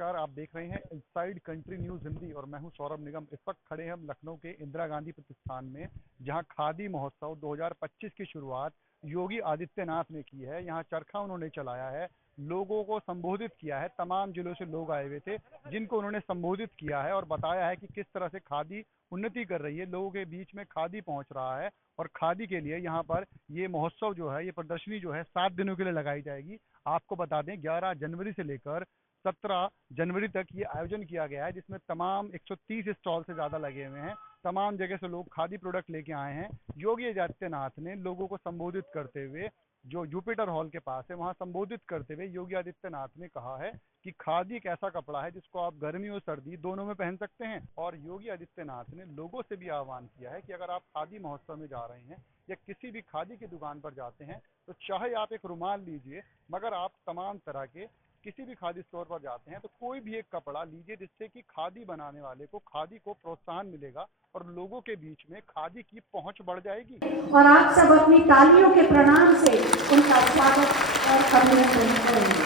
नमस्कार। आप देख रहे हैं इनसाइड कंट्री न्यूज हिंदी और मैं हूं सौरभ निगम। इस वक्त खड़े हैं हम लखनऊ के इंदिरा गांधी प्रतिष्ठान में, जहां खादी महोत्सव 2025 की शुरुआत योगी आदित्यनाथ ने की है। यहां चरखा उन्होंने चलाया है, लोगों को संबोधित किया है। तमाम जिलों से लोग आए हुए थे जिनको उन्होंने संबोधित किया है और बताया है कि किस तरह से खादी उन्नति कर रही है, लोगों के बीच में खादी पहुंच रहा है। और खादी के लिए यहाँ पर ये महोत्सव जो है, ये प्रदर्शनी जो है 7 दिनों के लिए लगाई जाएगी। आपको बता दें 11 जनवरी से लेकर 17 जनवरी तक ये आयोजन किया गया है, जिसमें तमाम 130 स्टॉल से ज़्यादा लगे हुए हैं। तमाम जगह से लोग खादी प्रोडक्ट लेके आए हैं। योगी आदित्यनाथ ने लोगों को संबोधित करते हुए, जो जुपिटर हॉल के पास है वहां संबोधित करते हुए योगी आदित्यनाथ ने कहा है कि खादी एक ऐसा कपड़ा है जिसको आप गर्मी और सर्दी दोनों में पहन सकते हैं। और योगी आदित्यनाथ ने लोगों से भी आह्वान किया है कि अगर आप खादी महोत्सव में जा रहे हैं या किसी भी खादी की दुकान पर जाते हैं तो चाहे आप एक रुमाल लीजिए, मगर आप तमाम तरह के किसी भी खादी स्टोर पर जाते हैं तो कोई भी एक कपड़ा लीजिए, जिससे कि खादी बनाने वाले को, खादी को प्रोत्साहन मिलेगा और लोगों के बीच में खादी की पहुंच बढ़ जाएगी। और आप सब अपनी तालियों के प्रणाम से उनका स्वागत और अभिनंदन करेंगे।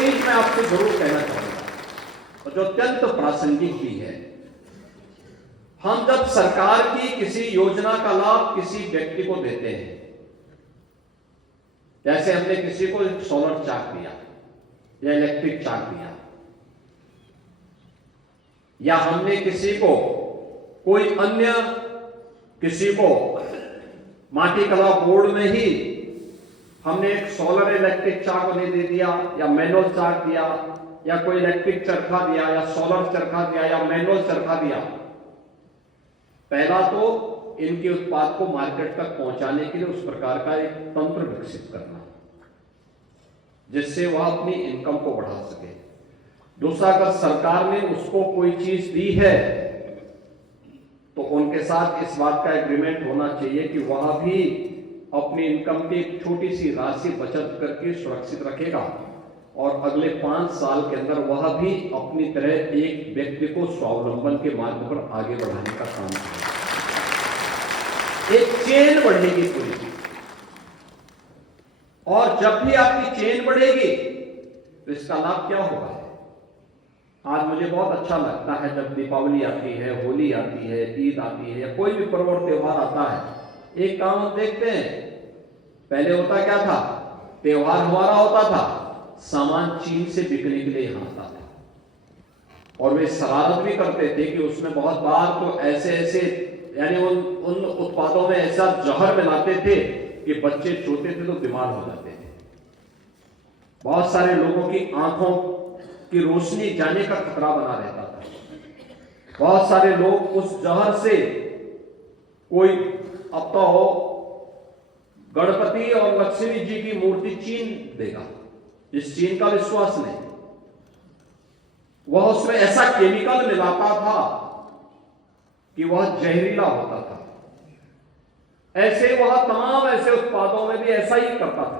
एक मैं आपसे जरूर कहना चाहूंगा और जो अत्यंत प्रासंगिक भी है, हम जब सरकार की किसी योजना का लाभ किसी व्यक्ति को देते हैं, जैसे हमने किसी को सोलर चाक दिया या इलेक्ट्रिक चाक दिया, या हमने किसी को कोई अन्य किसी को माटी कला बोर्ड में ही हमने एक सोलर इलेक्ट्रिक चाक उन्हें दे दिया या मैनुअल चाक दिया या कोई इलेक्ट्रिक चरखा दिया या सोलर चरखा दिया या मैनुअल चरखा दिया, पहला तो इनके उत्पाद को मार्केट तक पहुंचाने के लिए उस प्रकार का एक तंत्र विकसित करना जिससे वह अपनी इनकम को बढ़ा सके। दूसरा, अगर सरकार ने उसको कोई चीज दी है तो उनके साथ इस बात का एग्रीमेंट होना चाहिए कि वह भी अपनी इनकम की एक छोटी सी राशि बचत करके सुरक्षित रखेगा और अगले 5 साल के अंदर वह भी अपनी तरह एक व्यक्ति को स्वावलंबन के मार्ग पर आगे बढ़ाने का काम करेगा। एक चेन बढ़ेगी पूरी, और जब भी आपकी चेन बढ़ेगी तो इसका लाभ क्या होगा? आज मुझे बहुत अच्छा लगता है जब दीपावली आती है, होली आती है, ईद आती है या कोई भी पर्व और त्योहार आता है, एक काम हम देखते हैं, पहले होता क्या था, त्योहार हमारा होता था, सामान चीन से बिकने के लिए यहां आता था और वे शरारत भी करते थे कि उसमें बहुत बार तो ऐसे यानी उन उत्पादों में ऐसा जहर मिलाते थे कि बच्चे छूते थे तो बीमार हो जाते थे। बहुत सारे लोगों की आंखों की रोशनी जाने का खतरा बना रहता था। बहुत सारे लोग उस जहर से, कोई अब तो हो गणपति और लक्ष्मी जी की मूर्ति चीन देगा, इस चीन का विश्वास नहीं, वह उसमें ऐसा केमिकल मिलाता था कि वह जहरीला होता था। ऐसे वह तमाम ऐसे उत्पादों में भी ऐसा ही करता था।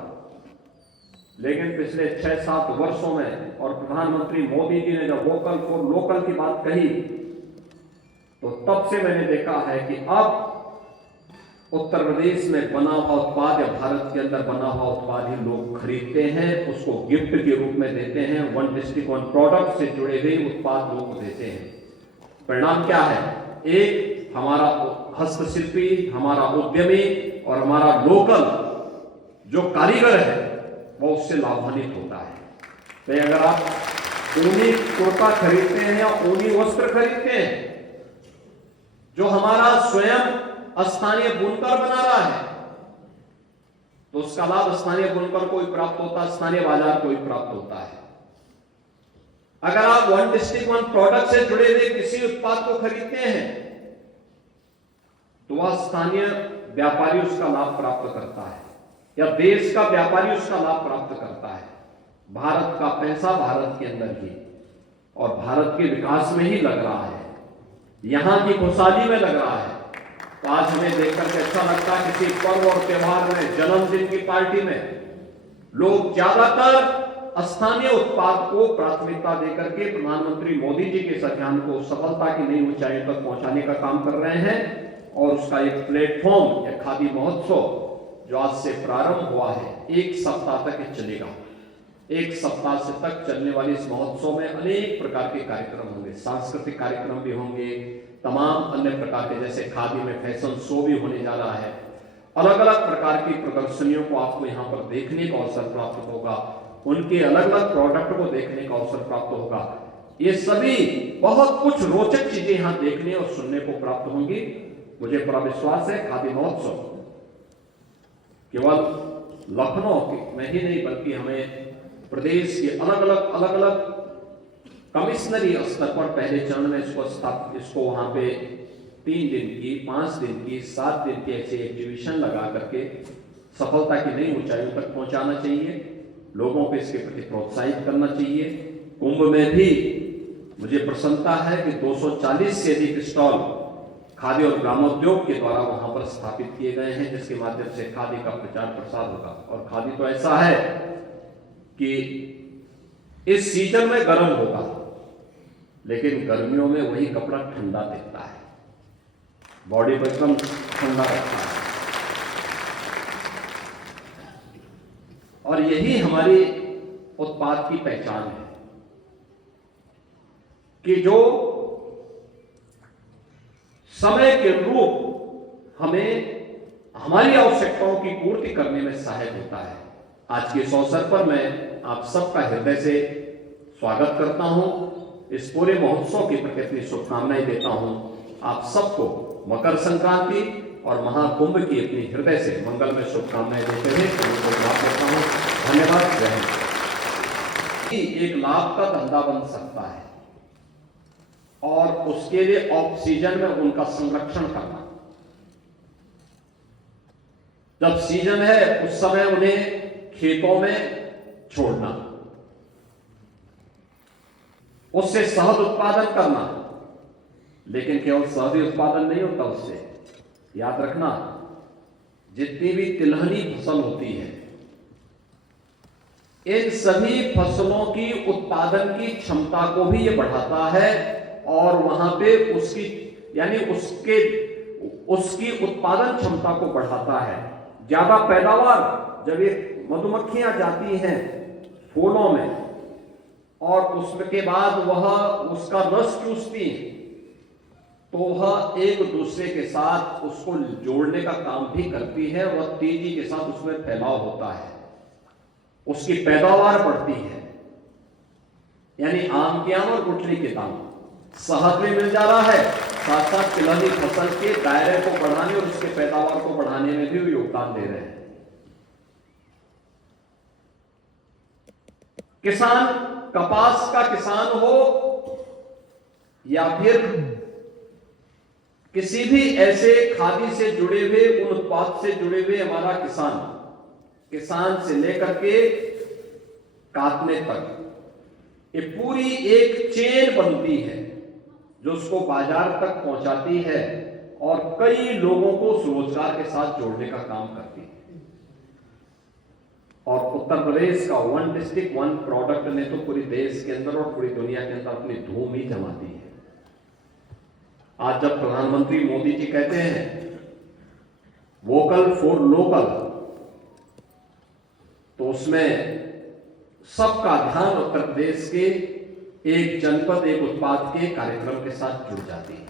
लेकिन पिछले 6-7 वर्षों में और प्रधानमंत्री मोदी जी ने जब वोकल फॉर लोकल की बात कही तो तब से मैंने देखा है कि अब उत्तर प्रदेश में बना हुआ उत्पाद या भारत के अंदर बना हुआ उत्पाद ही लोग खरीदते हैं, उसको गिफ्ट के रूप में देते हैं। 1 डिस्ट्रिक्ट 1 प्रोडक्ट से जुड़े हुए उत्पाद लोग देते हैं। परिणाम क्या है? एक, हमारा हस्तशिल्पी, हमारा उद्यमी और हमारा लोकल जो कारीगर है वो उससे लाभान्वित होता है। तो अगर आप ऊनी कुर्ता खरीदते हैं या ऊनी वस्त्र खरीदते हैं जो हमारा स्वयं स्थानीय बुनकर बना रहा है, तो उसका लाभ स्थानीय बुनकर को ही प्राप्त होता है, स्थानीय बाजार को ही प्राप्त होता है। अगर आप 1 डिस्ट्रिक्ट 1 प्रोडक्ट से जुड़े हुए किसी उत्पाद को खरीदते हैं तो वह स्थानीय व्यापारी उसका लाभ प्राप्त करता है या देश का व्यापारी उसका लाभ प्राप्त करता है। भारत का पैसा भारत के अंदर ही और भारत के विकास में ही लग रहा है, यहां की खुशहाली में लग रहा है। तो आज हमें देखकर के अच्छा लगता है किसी पर्व और त्योहार में, जन्मदिन की पार्टी में लोग ज्यादातर स्थानीय उत्पाद को प्राथमिकता देकर के प्रधानमंत्री मोदी जी के इस अभियान को सफलता की नई ऊंचाइयों तक पहुंचाने का काम कर रहे हैं। और उसका एक प्लेटफॉर्म या खादी महोत्सव जो आज से प्रारंभ हुआ है, 1 सप्ताह तक चलेगा। एक सप्ताह से तक चलने वाले इस महोत्सव में अनेक प्रकार के कार्यक्रम होंगे, सांस्कृतिक कार्यक्रम भी होंगे, तमाम अन्य प्रकार के, जैसे खादी में फैशन शो भी होने जा रहा है। अलग अलग प्रकार की प्रदर्शनियों को आपको यहाँ पर देखने का अवसर प्राप्त होगा, उनके अलग अलग प्रोडक्ट को देखने का अवसर प्राप्त होगा। ये सभी बहुत कुछ रोचक चीजें यहाँ देखने और सुनने को प्राप्त होंगी। मुझे पूरा विश्वास है खादी महोत्सव केवल लखनऊ में ही नहीं बल्कि हमें प्रदेश के अलग अलग कमिश्नरी स्तर पर पहले चरण में इसको वहां पे 3 दिन की, 5 दिन की, 7 दिन की ऐसे एग्जीबिशन लगा करके सफलता की नई ऊंचाइयों तक पहुंचाना चाहिए। लोगों को इसके प्रति प्रोत्साहित करना चाहिए। कुंभ में भी मुझे प्रसन्नता है कि 240 से अधिक स्टॉल खादी और ग्रामोद्योग के द्वारा वहां पर स्थापित किए गए हैं, जिसके माध्यम से खादी का प्रचार प्रसार होगा। और खादी तो ऐसा है कि इस सीजन में गर्म होगा, लेकिन गर्मियों में वही कपड़ा ठंडा दिखता है, बॉडी को एकदम ठंडा रखता है। और यही हमारी उत्पाद की पहचान है कि जो समय के अनुरूप हमें हमारी आवश्यकताओं की पूर्ति करने में सहायक होता है। आज के इस अवसर पर मैं आप सबका हृदय से स्वागत करता हूं, इस पूरे महोत्सव के प्रति अपनी शुभकामनाएं देता हूं। आप सबको मकर संक्रांति और महाकुंभ की अपनी हृदय से मंगलमय शुभकामनाएं देते हुए करता हूं। धन्यवाद। जय हिंद। एक लाभ का धंधा बन सकता है और उसके लिए ऑफ सीजन में उनका संरक्षण करना, जब सीजन है उस समय उन्हें खेतों में छोड़ना, उससे शहद उत्पादन करना। लेकिन केवल शहद ही उत्पादन नहीं होता उससे, याद रखना जितनी भी तिलहनी फसल होती है, इन सभी फसलों की उत्पादन की क्षमता को भी ये बढ़ाता है और वहां पे उसकी यानी उसकी उत्पादन क्षमता को बढ़ाता है। ज्यादा पैदावार, जब ये मधुमक्खियां जाती हैं फूलों में और उसके बाद वह उसका रस चूसती हैं, तो वह एक दूसरे के साथ उसको जोड़ने का काम भी करती है। वह तेजी के साथ उसमें फैलाव होता है, उसकी पैदावार बढ़ती है। यानी आम के आम और गुठली के दाम, शहद भी मिल जा रहा है, साथ साथ तिलहनी फसल के दायरे को बढ़ाने और उसके पैदावार को बढ़ाने में भी योगदान दे रहे हैं। किसान, कपास का किसान हो या फिर किसी भी ऐसे खादी से जुड़े हुए, उन उत्पाद से जुड़े हुए हमारा किसान से लेकर के काटने तक, ये पूरी एक चेन बनती है जो उसको बाजार तक पहुंचाती है और कई लोगों को रोजगार के साथ जोड़ने का काम करती है। और उत्तर प्रदेश का 1 डिस्ट्रिक्ट 1 प्रोडक्ट ने तो पूरी देश के अंदर और पूरी दुनिया के अंदर अपनी धूम ही जमा दी है। आज जब प्रधानमंत्री मोदी जी कहते हैं वोकल फॉर लोकल, तो उसमें सबका ध्यान उत्तर प्रदेश के एक जनपद एक उत्पाद के कार्यक्रम के साथ जुड़ जाती है।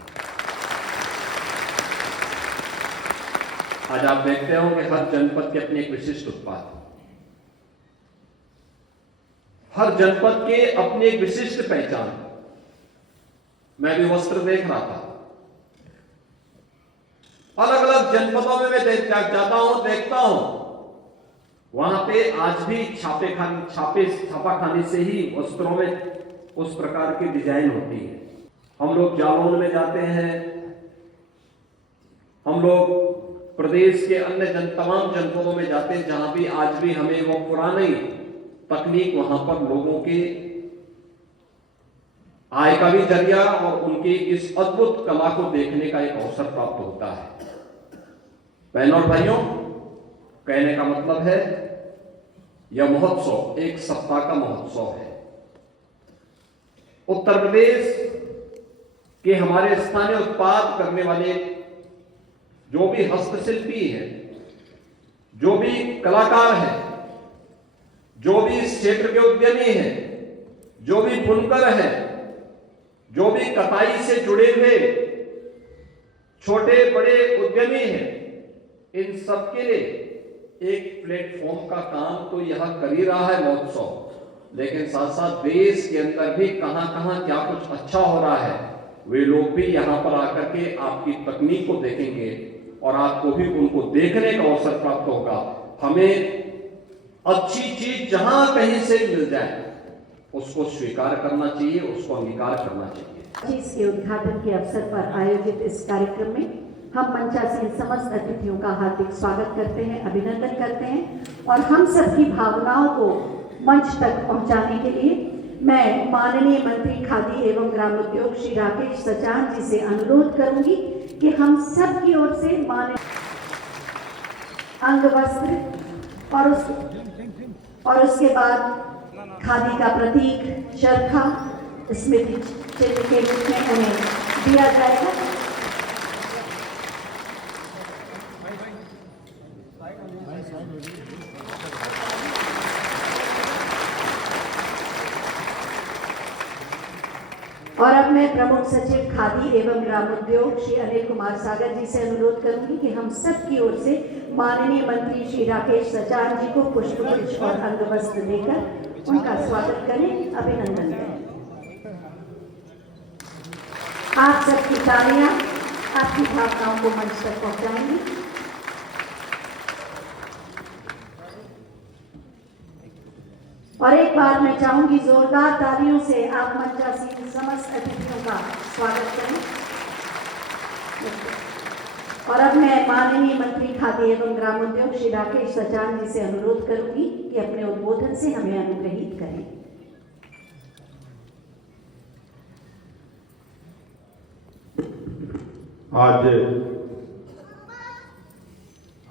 आज आप देखते हो कि हर जनपद के अपने एक विशिष्ट उत्पाद, हर जनपद के अपनी एक विशिष्ट पहचान। मैं भी वस्त्र देख रहा था, अलग अलग जनपदों में मैं जाता हूं, देखता हूं, वहां पे आज भी छापाखाने से ही वस्त्रों में उस प्रकार की डिजाइन होती है। हम लोग जालौन में जाते हैं, हम लोग प्रदेश के अन्य तमाम जनपदों में जाते हैं, जहां भी आज भी हमें वो पुरानी तकनीक, वहां पर लोगों के आय का भी जरिया और उनकी इस अद्भुत कला को देखने का एक अवसर प्राप्त होता है। बहनों और भाइयों, कहने का मतलब है यह महोत्सव एक सप्ताह का महोत्सव है। उत्तर प्रदेश के हमारे स्थानीय उत्पाद करने वाले जो भी हस्तशिल्पी हैं, जो भी कलाकार हैं, जो भी इस क्षेत्र के उद्यमी हैं, जो भी बुनकर हैं, जो भी कताई से जुड़े हुए छोटे बड़े उद्यमी हैं, इन सबके लिए एक प्लेटफॉर्म का काम तो यह कर ही रहा है महोत्सव, लेकिन साथ साथ देश के अंदर भी कहां कहां क्या कुछ अच्छा हो रहा है, वे लोग भी यहां पर आकर के आपकी तकनीक को देखेंगे और आपको भी उनको देखने का अवसर प्राप्त होगा। हमें अच्छी चीज जहां कहीं से मिल जाए उसको स्वीकार करना चाहिए, उसको अंगीकार करना चाहिए। इसके उद्घाटन के अवसर पर आयोजित इस कार्यक्रम में हम मंचासीन समस्त अतिथियों का हार्दिक स्वागत करते हैं, अभिनंदन करते हैं और हम सबकी भावनाओं को मंच तक पहुंचाने के लिए मैं माननीय मंत्री खादी एवं ग्रामोद्योग श्री राकेश सचान जी से अनुरोध करूंगी कि हम सब की ओर से माननीय अंगवस्त्र और उसके बाद खादी का प्रतीक चरखा स्मृति चिन्ह के रूप में उन्हें दिया जाएगा। और अब मैं प्रमुख सचिव खादी एवं ग्रामोद्योग श्री अनिल कुमार सागर जी से अनुरोध करूंगी कि हम सब की ओर से माननीय मंत्री श्री राकेश सचान जी को पुष्पगुच्छ और अंगवस्त्र देकर उनका स्वागत करें, अभिनंदन करें। आप सबकी तालियां आपकी भावनाओं को मंच तक पहुंचाएंगी। और एक बार मैं चाहूंगी जोरदार तालियों से आप मंचासीन समस्त अतिथियों का स्वागत करें। और अब मैं माननीय मंत्री खादी एवं ग्रामोद्योग श्री राकेश सचान जी से अनुरोध करूंगी कि अपने उद्बोधन से हमें अनुग्रहित करें। आज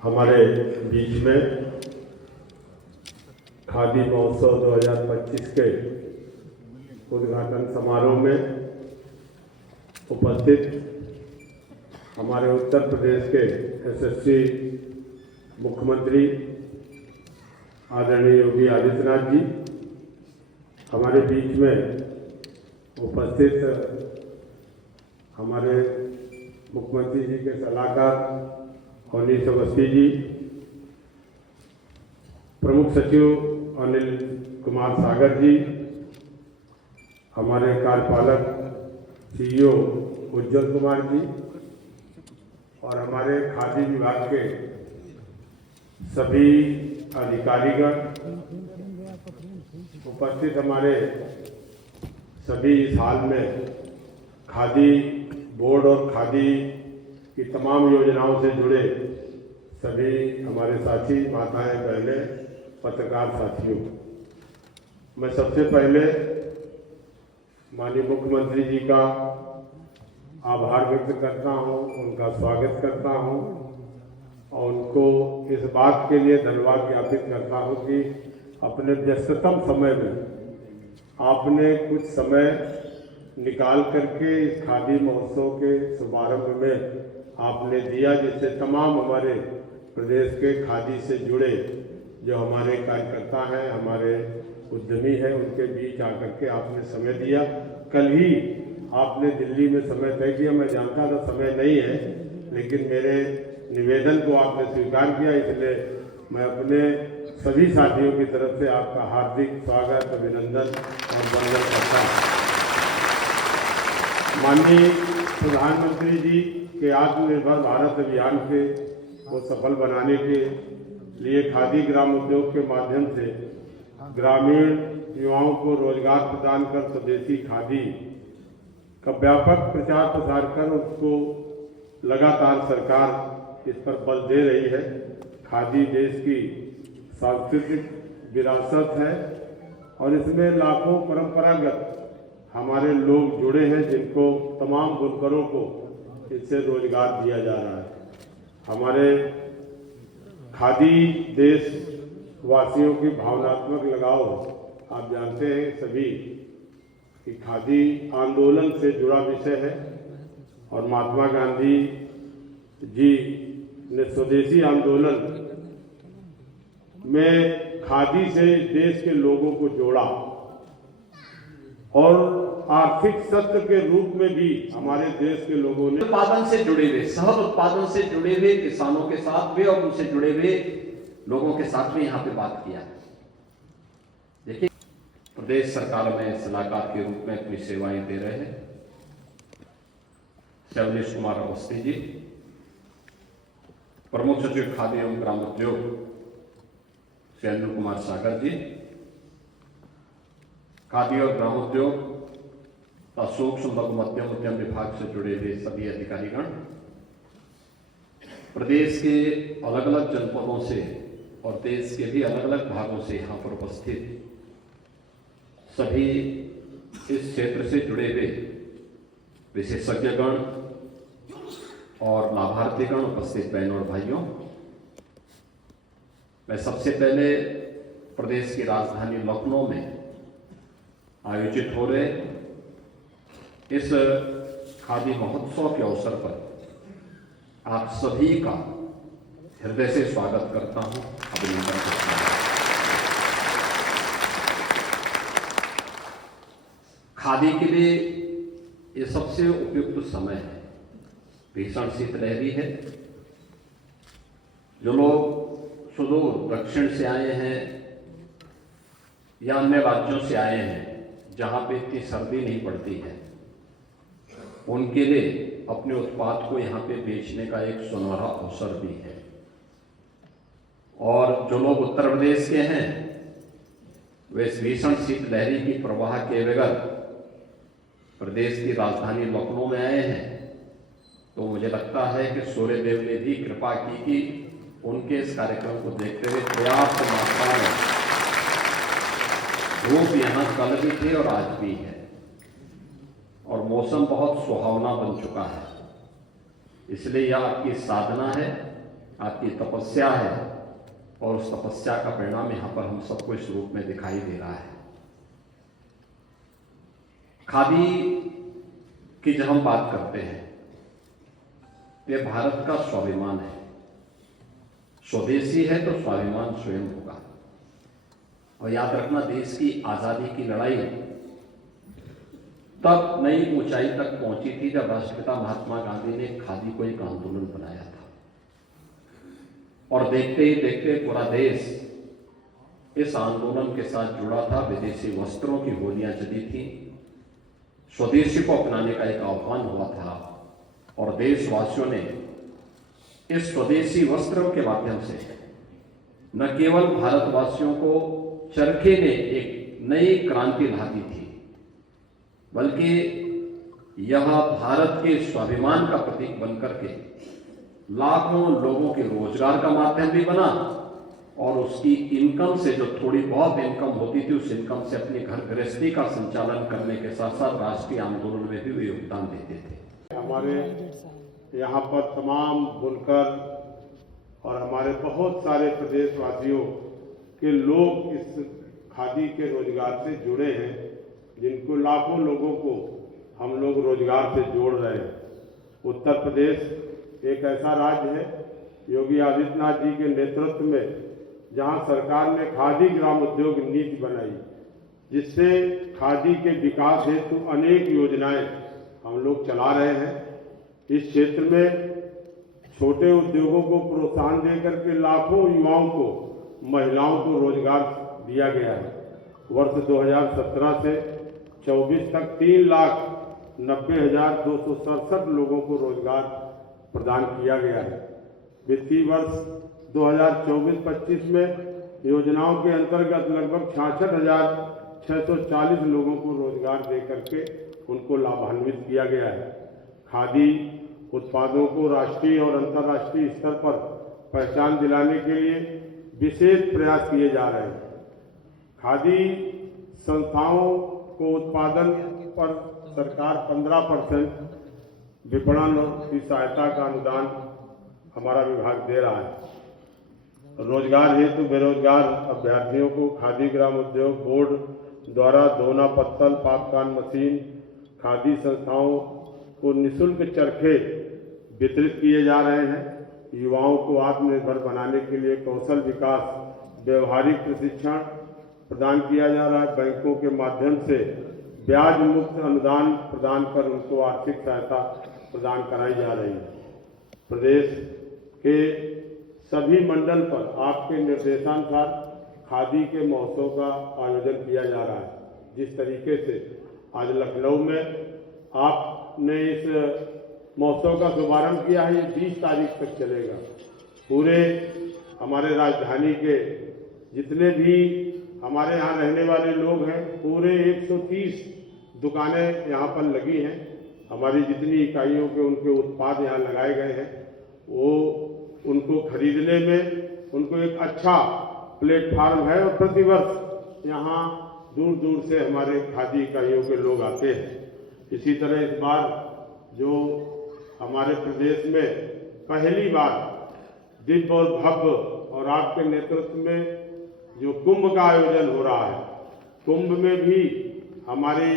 हमारे बीच में खादी महोत्सव 2025 के उद्घाटन समारोह में उपस्थित हमारे उत्तर प्रदेश के यशस्वी मुख्यमंत्री आदरणीय योगी आदित्यनाथ जी, हमारे बीच में उपस्थित हमारे मुख्यमंत्री जी के सलाहकार अनिल अवस्थी जी, प्रमुख सचिव अनिल कुमार सागर जी, हमारे कार्यपालक सीईओ उज्जवल कुमार जी और हमारे खादी विभाग के सभी अधिकारीगण, उपस्थित हमारे सभी इस हाल में खादी बोर्ड और खादी की तमाम योजनाओं से जुड़े सभी हमारे साथी, माताएं, बहनें, पत्रकार साथियों, मैं सबसे पहले माननीय मुख्यमंत्री जी का आभार व्यक्त करता हूं, उनका स्वागत करता हूं और उनको इस बात के लिए धन्यवाद ज्ञापित करता हूं कि अपने व्यस्ततम समय में आपने कुछ समय निकाल करके इस खादी महोत्सव के शुभारंभ में आपने दिया, जिससे तमाम हमारे प्रदेश के खादी से जुड़े जो हमारे कार्यकर्ता हैं, हमारे उद्यमी हैं, उनके बीच आकर के आपने समय दिया। कल ही आपने दिल्ली में समय तय किया, मैं जानता था समय नहीं है, लेकिन मेरे निवेदन को आपने स्वीकार किया, इसलिए मैं अपने सभी साथियों की तरफ से आपका हार्दिक स्वागत, अभिनंदन और वंदन करता हूँ। माननीय प्रधानमंत्री जी के आत्मनिर्भर भारत अभियान के को सफल बनाने के लिए खादी ग्राम उद्योग के माध्यम से ग्रामीण युवाओं को रोजगार प्रदान कर स्वदेशी खादी का व्यापक प्रचार प्रसार कर उसको लगातार सरकार इस पर बल दे रही है। खादी देश की सांस्कृतिक विरासत है और इसमें लाखों परंपरागत हमारे लोग जुड़े हैं, जिनको तमाम बुनकरों को इससे रोजगार दिया जा रहा है। हमारे खादी देश वासियों की भावनात्मक लगाव, आप जानते हैं सभी कि खादी आंदोलन से जुड़ा विषय है और महात्मा गांधी जी ने स्वदेशी आंदोलन में खादी से देश के लोगों को जोड़ा और आर्थिक शस्त्र के रूप में भी हमारे देश के लोगों ने उत्पादन से जुड़े हुए, शहद उत्पादन से जुड़े हुए किसानों के साथ भी और उनसे जुड़े हुए लोगों के साथ भी यहाँ पे बात किया है। देखिए, प्रदेश सरकार में सलाहकार के रूप में अपनी सेवाएं दे रहे हैं शैलेश कुमार अवस्थी जी, प्रमुख सचिव खाद्य एवं ग्रामोद्योग शैलेंद्र कुमार सागर जी, खाद्य और ग्रामोद्योग तथा सूक्ष्म लघु मध्यम उद्यम विभाग से जुड़े हुए सभी अधिकारीगण, प्रदेश के अलग अलग जनपदों से और देश के भी अलग अलग भागों से यहाँ पर उपस्थित सभी इस क्षेत्र से जुड़े हुए विशेषज्ञगण और लाभार्थीगण, उपस्थित बहनों और भाइयों, मैं सबसे पहले प्रदेश की राजधानी लखनऊ में आयोजित हो रहे इस खादी महोत्सव के अवसर पर आप सभी का हृदय से स्वागत करता हूं, अभिनंदन करता हूं। खादी के लिए ये सबसे उपयुक्त समय है। भीषण शीतलहरी है। जो लोग सुदूर दक्षिण से आए हैं या अन्य राज्यों से आए हैं जहां पे इतनी सर्दी नहीं पड़ती है, उनके लिए अपने उत्पाद को यहाँ पे बेचने का एक सुनहरा अवसर भी है। और जो लोग उत्तर प्रदेश के हैं वे इस भीषण शीतलहरी की प्रवाह के बगैर प्रदेश की राजधानी लखनऊ में आए हैं, तो मुझे लगता है कि सूर्यदेव ने भी कृपा की कि उनके इस कार्यक्रम को देखते हुए पर्याप्त मात्रा में धूप यहाँ कल भी थे और आज भी है और मौसम बहुत सुहावना बन चुका है। इसलिए यह आपकी साधना है, आपकी तपस्या है और उस तपस्या का परिणाम यहाँ पर हम सबको इस रूप में दिखाई दे रहा है। खादी की जब हम बात करते हैं तो यह भारत का स्वाभिमान है। स्वदेशी है तो स्वाभिमान स्वयं होगा। और याद रखना, देश की आजादी की लड़ाई तब नई ऊंचाई तक पहुंची थी जब राष्ट्रपिता महात्मा गांधी ने खादी को एक आंदोलन बनाया था और देखते ही देखते पूरा देश इस आंदोलन के साथ जुड़ा था। विदेशी वस्त्रों की होलियां चली थी, स्वदेशी को अपनाने का एक आह्वान हुआ था और देशवासियों ने इस स्वदेशी वस्त्रों के माध्यम से न केवल भारतवासियों को चरखे ने एक नई क्रांति ला दी थी, बल्कि यह भारत के स्वाभिमान का प्रतीक बनकर के लाखों लोगों के रोजगार का माध्यम भी बना और उसकी इनकम से, जो थोड़ी बहुत इनकम होती थी, उस इनकम से अपनी घर गृहस्थी का संचालन करने के साथ साथ राष्ट्रीय आंदोलन में भी वे योगदान देते थे। हमारे यहाँ पर तमाम बुनकर और हमारे बहुत सारे प्रदेशवासियों के लोग इस खादी के रोजगार से जुड़े हैं, जिनको लाखों लोगों को हम लोग रोजगार से जोड़ रहे हैं। उत्तर प्रदेश एक ऐसा राज्य है योगी आदित्यनाथ जी के नेतृत्व में, जहां सरकार ने खादी ग्राम उद्योग नीति बनाई, जिससे खादी के विकास हेतु अनेक योजनाएं हम लोग चला रहे हैं। इस क्षेत्र में छोटे उद्योगों को प्रोत्साहन देकर के लाखों युवाओं को, महिलाओं को रोजगार दिया गया है। वर्ष 2017 से 24 तक 3,90,267 लोगों को रोजगार प्रदान किया गया है। वित्तीय वर्ष 2024-25 में योजनाओं के अंतर्गत लगभग 66,640 लोगों को रोजगार देकर के उनको लाभान्वित किया गया है। खादी उत्पादों को राष्ट्रीय और अंतर्राष्ट्रीय स्तर पर पहचान दिलाने के लिए विशेष प्रयास किए जा रहे हैं। खादी संस्थाओं को उत्पादन पर सरकार 15% विपणन की सहायता का अनुदान हमारा विभाग दे रहा है। रोजगार हेतु बेरोजगार अभ्यर्थियों को खादी ग्राम उद्योग बोर्ड द्वारा दोना पत्तल, पापकान मशीन, खादी संस्थाओं को निःशुल्क चरखे वितरित किए जा रहे हैं। युवाओं को आत्मनिर्भर बनाने के लिए कौशल विकास व्यवहारिक प्रशिक्षण प्रदान किया जा रहा है। बैंकों के माध्यम से ब्याज मुक्त अनुदान प्रदान कर उनको आर्थिक सहायता प्रदान कराई जा रही है। प्रदेश के सभी मंडल पर आपके निर्देशानुसार खादी के महोत्सव का आयोजन किया जा रहा है। जिस तरीके से आज लखनऊ में आपने इस महोत्सव का शुभारंभ किया है, ये 20 तारीख तक चलेगा। पूरे हमारे राजधानी के जितने भी हमारे यहाँ रहने वाले लोग हैं, पूरे 130 दुकानें यहाँ पर लगी हैं। हमारी जितनी इकाइयों के उनके उत्पाद यहाँ लगाए गए हैं, वो उनको खरीदने में उनको एक अच्छा प्लेटफार्म है और प्रतिवर्ष यहाँ दूर दूर से हमारे खादी इकाइयों के लोग आते हैं। इसी तरह इस बार जो हमारे प्रदेश में पहली बार दिव्य और भव्य और आपके नेतृत्व में जो कुंभ का आयोजन हो रहा है, कुंभ में भी हमारे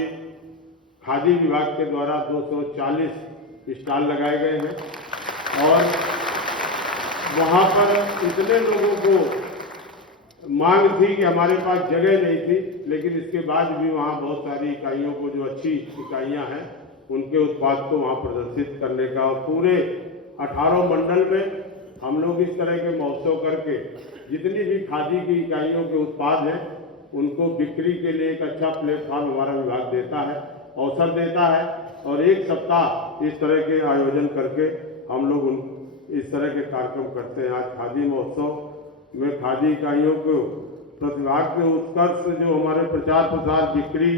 खादी विभाग के द्वारा 240 स्टॉल लगाए गए हैं और वहाँ पर इतने लोगों को मांग थी कि हमारे पास जगह नहीं थी, लेकिन इसके बाद भी वहाँ बहुत सारी इकाइयों को, जो अच्छी इकाइयाँ हैं, उनके उत्पाद को वहाँ प्रदर्शित करने का, और पूरे 18 मंडल में हम लोग इस तरह के महोत्सव करके जितनी भी खादी की इकाइयों के उत्पाद हैं उनको बिक्री के लिए एक अच्छा प्लेटफॉर्म हमारा विभाग देता है, अवसर देता है। और एक सप्ताह इस तरह के आयोजन करके हम लोग इस तरह के कार्यक्रम करते हैं। आज खादी महोत्सव में खादी इकाइयों को प्रतिभाग के उत्कर्ष, जो हमारे प्रचार प्रसार, बिक्री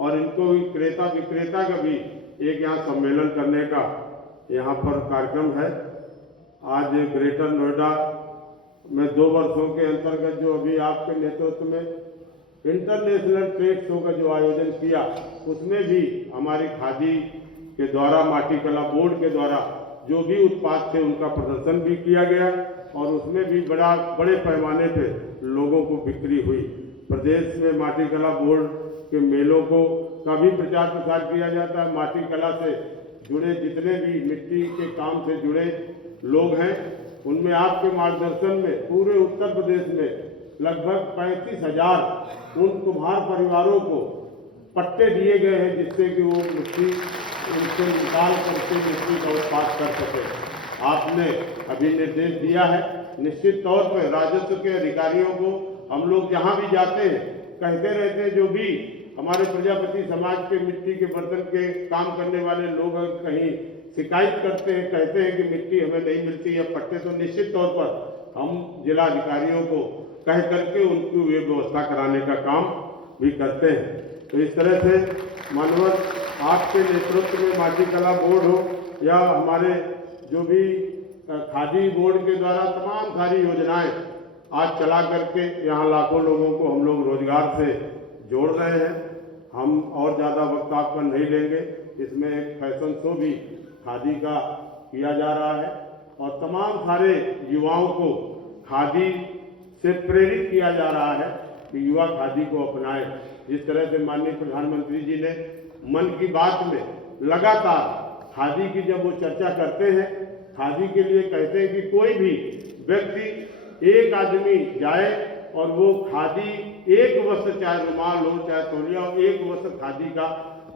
और इनको क्रेता विक्रेता का भी एक यहाँ सम्मेलन करने का यहाँ पर कार्यक्रम है। आज ग्रेटर नोएडा में 2 वर्षों के अंतर्गत जो अभी आपके नेतृत्व में इंटरनेशनल ट्रेड शो का जो आयोजन किया, उसमें भी हमारी खादी के द्वारा, माटी कला बोर्ड के द्वारा जो भी उत्पाद थे उनका प्रदर्शन भी किया गया और उसमें भी बड़े पैमाने पे लोगों को बिक्री हुई। प्रदेश में माटी कला बोर्ड के मेलों का भी प्रचार प्रसार किया जाता है। माटी कला से जुड़े जितने भी मिट्टी के काम से जुड़े लोग हैं, उनमें आपके मार्गदर्शन में पूरे उत्तर प्रदेश में लगभग 35,000 उन कुम्हार परिवारों को पट्टे दिए गए हैं, जिससे कि वो मिट्टी उनसे निकाल करके मिट्टी का उत्पाद कर सके। आपने अभी निर्देश दिया है, निश्चित तौर पर राजस्व के अधिकारियों को हम लोग जहाँ भी जाते हैं कहते रहते हैं, जो भी हमारे प्रजापति समाज के मिट्टी के बर्तन के काम करने वाले लोग कहीं शिकायत करते हैं, कहते हैं कि मिट्टी हमें नहीं मिलती है पट्टे, तो निश्चित तौर पर हम जिला अधिकारियों को कह करके उनको ये व्यवस्था कराने का काम भी करते हैं। तो इस तरह से मानवर आपके नेतृत्व में माटी कला बोर्ड हो या हमारे जो भी खादी बोर्ड के द्वारा तमाम सारी योजनाएं आज चला करके यहाँ लाखों लोगों को हम लोग रोजगार से जोड़ रहे हैं। हम और ज़्यादा वक्त आपका नहीं लेंगे। इसमें एक फैशन शो भी खादी का किया जा रहा है और तमाम सारे युवाओं को खादी से प्रेरित किया जा रहा है कि युवा खादी को अपनाएं। जिस तरह से माननीय प्रधानमंत्री जी ने मन की बात में लगातार खादी की जब वो चर्चा करते हैं, खादी के लिए कहते हैं कि कोई भी व्यक्ति, एक आदमी जाए और वो खादी एक वस्त्र, चाहे रुमाल हो चाहे तौलिया हो, एक वस्त्र खादी का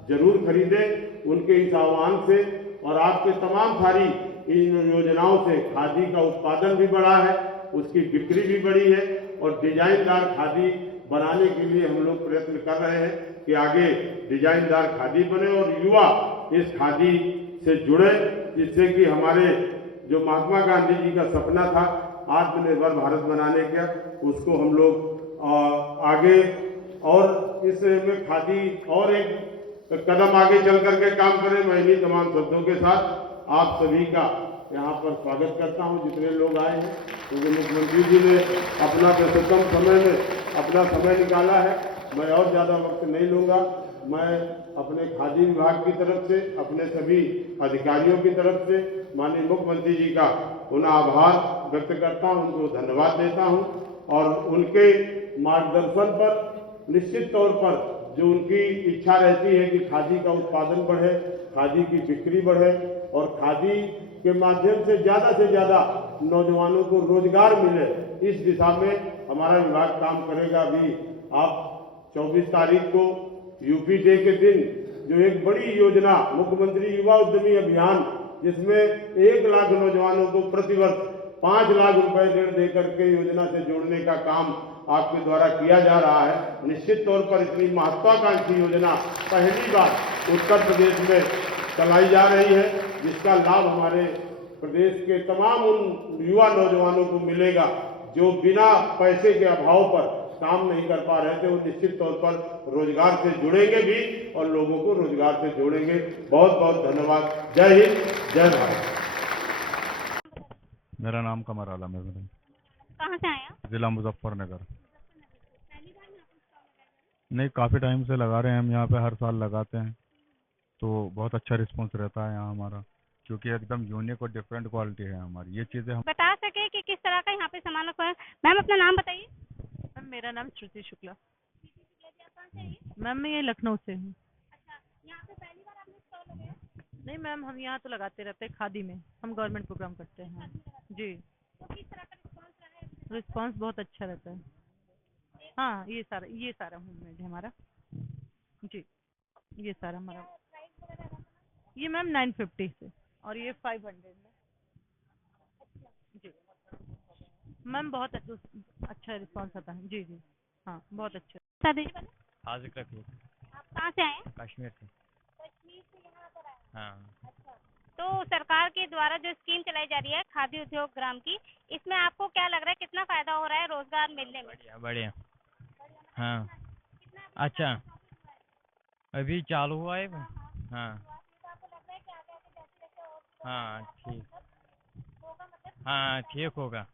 जरूर खरीदे। उनके इस आह्वान से और आपके तमाम सारी इन योजनाओं से खादी का उत्पादन भी बढ़ा है, उसकी बिक्री भी बढ़ी है और डिजाइनदार खादी बनाने के लिए हम लोग प्रयत्न कर रहे हैं कि आगे डिजाइनदार खादी बने और युवा इस खादी से जुड़े, जिससे कि हमारे जो महात्मा गांधी जी का सपना था आत्मनिर्भर भारत बनाने का, उसको हम लोग आगे और इसमें खादी और एक कदम आगे चल करके काम करें। मैं इन्हीं तमाम शब्दों के साथ आप सभी का यहाँ पर स्वागत करता हूँ, जितने लोग आए हैं, क्योंकि मुख्यमंत्री जी ने अपना व्यस्ततम समय में अपना समय निकाला है। मैं और ज़्यादा वक्त नहीं लूँगा। मैं अपने खादी विभाग की तरफ से, अपने सभी अधिकारियों की तरफ से माननीय मुख्यमंत्री जी का पुनः आभार व्यक्त करता हूँ, उनको धन्यवाद देता हूँ और उनके मार्गदर्शन पर निश्चित तौर पर जो उनकी इच्छा रहती है कि खादी का उत्पादन बढ़े, खादी की बिक्री बढ़े और खादी के माध्यम से ज़्यादा नौजवानों को रोजगार मिले, इस दिशा में हमारा विभाग काम करेगा। अभी आप 24 तारीख को यूपी डे के दिन जो एक बड़ी योजना मुख्यमंत्री युवा उद्यमी अभियान, जिसमें 1 लाख नौजवानों को प्रतिवर्ष 5 लाख रुपए ऋण देकर के योजना से जोड़ने का काम आपके द्वारा किया जा रहा है। निश्चित तौर पर इतनी महत्वाकांक्षी योजना पहली बार उत्तर प्रदेश में चलाई जा रही है, जिसका लाभ हमारे प्रदेश के तमाम उन युवा नौजवानों को मिलेगा जो बिना पैसे के अभाव पर काम नहीं कर पा रहे थे। वो निश्चित तौर पर रोजगार से जुड़ेंगे भी और लोगों को रोजगार से जोड़ेंगे। बहुत बहुत धन्यवाद। जय हिंद, जय भारत। मेरा नाम कमर आलम है। कहाँ से आए आप? जिला मुजफ्फरनगर। नहीं, काफ़ी टाइम से लगा रहे हैं हम यहाँ पे, हर साल लगाते हैं, तो बहुत अच्छा रिस्पांस रहता है यहाँ हमारा, क्योंकि एकदम यूनिक और डिफरेंट क्वालिटी है हमारी। ये चीज़ें हम बता सके कि किस तरह का यहाँ पे सामान रखा है। मैम अपना नाम बताइए। मैम मेरा नाम श्रुति शुक्ला। मैम मैं ये लखनऊ से हूँ। अच्छा, यहाँ पे पहली बार आपने स्टॉल लगाया? नहीं मैम, हम यहाँ तो लगाते रहते हैं, खादी में हम गवर्नमेंट प्रोग्राम करते हैं जी। तो किस तरह का रिस्पॉन्स रहा है? रिस्पांस बहुत अच्छा रहता है। हाँ, ये सारा मूवमेंट है हमारा जी। ये सारा हमारा, ये मैम 950 से और ये 500 में जी। मैम बहुत अच्छा रिस्पांस आता है जी जी। हाँ बहुत अच्छा। हाजिर रखिए। आप कहाँ से आए हैं? कश्मीर से। कश्मीर से यहाँ पर आए हैं। हाँ। अच्छा, तो सरकार के द्वारा जो स्कीम चलाई जा रही है खादी उद्योग ग्राम की, इसमें आपको क्या लग रहा है, कितना फायदा हो रहा है रोजगार मिलने में? बढ़िया बढ़िया। हाँ अच्छा, अभी चालू हुआ है। हाँ हाँ ठीक। हाँ ठीक होगा।